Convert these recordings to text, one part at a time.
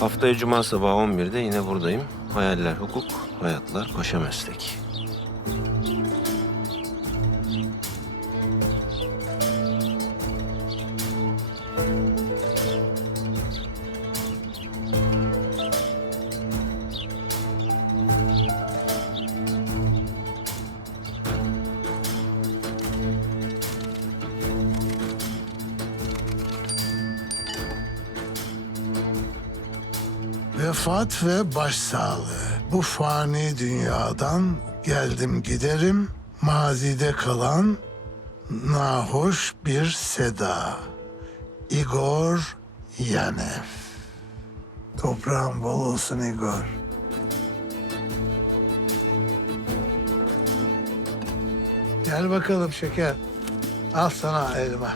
Haftaya cuma sabahı 11'de yine buradayım. Hayaller hukuk, hayatlar paşa meslek. Vefat ve başsağlığı. Bu fani dünyadan geldim giderim. Mazide kalan nahoş bir seda. Igor Yanev. Toprağın bol olsun Igor. Gel bakalım şeker. Al sana elma.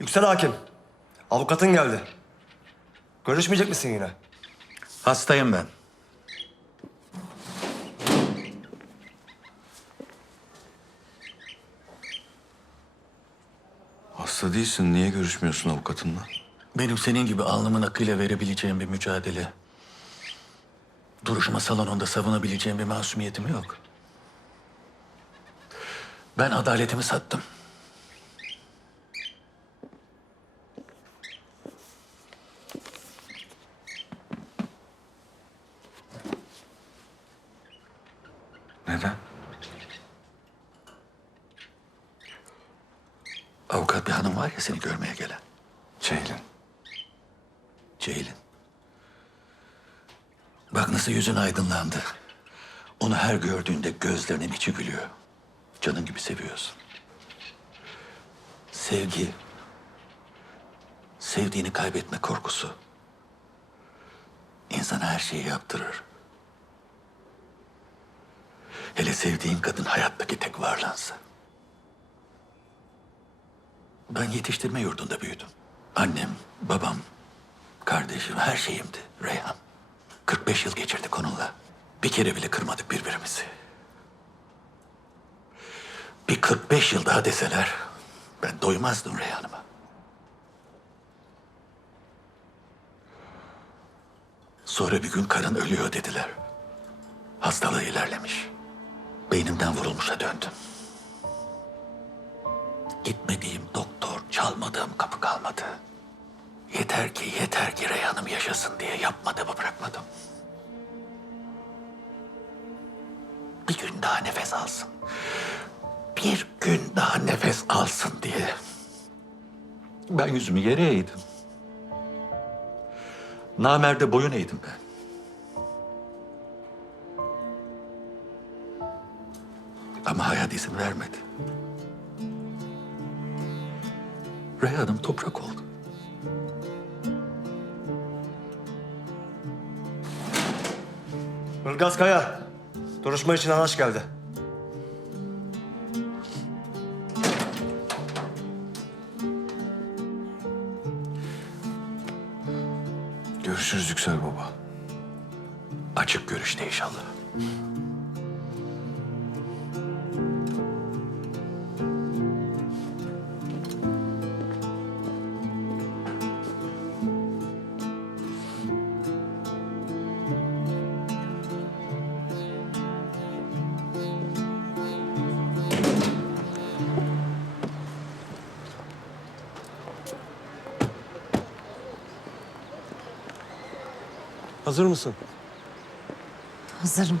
Yüksel Hakim. Avukatın geldi. Görüşmeyecek misin yine? Hastayım ben. Hasta değilsin. Niye görüşmüyorsun avukatınla? Benim senin gibi alnımın akıyla verebileceğim bir mücadele. Duruşma salonunda savunabileceğim bir masumiyetim yok. Ben adaletimi sattım. Neden? Avukat bir hanım var ya seni görmeye gelen. Ceylin. Ceylin. Bak nasıl yüzün aydınlandı. Onu her gördüğünde gözlerinin içi gülüyor. Canın gibi seviyorsun. Sevgi, sevdiğini kaybetme korkusu. İnsana her şeyi yaptırır. Hele sevdiğin kadın hayattaki tek varlığınsa. Ben yetiştirme yurdunda büyüdüm. Annem, babam, kardeşim her şeyimdi Reyhan. 45 yıl geçirdik onunla. Bir kere bile kırmadık birbirimizi. Bir 45 yıl daha deseler ben doymazdım Reyhan'ıma. Sonra bir gün karın ölüyor dediler. Hastalığı ilerlemiş. Beynimden vurulmuşa döndüm. Gitmediğim doktor, çalmadığım kapı kalmadı. Yeter ki, yeter ki Reyhan'ım yaşasın diye yapmadığımı bırakmadım. Bir gün daha nefes alsın. Bir gün daha nefes alsın diye. Ben yüzümü yere eğdim. Namerde boyun eğdim ben. Ama hayat izin vermedi. Reyhan'ım toprak oldu. Ilgaz Kaya. Duruşma için araç geldi. Görüşürüz Yüksel Baba. Açık görüşte inşallah. Hazır mısın? Hazırım.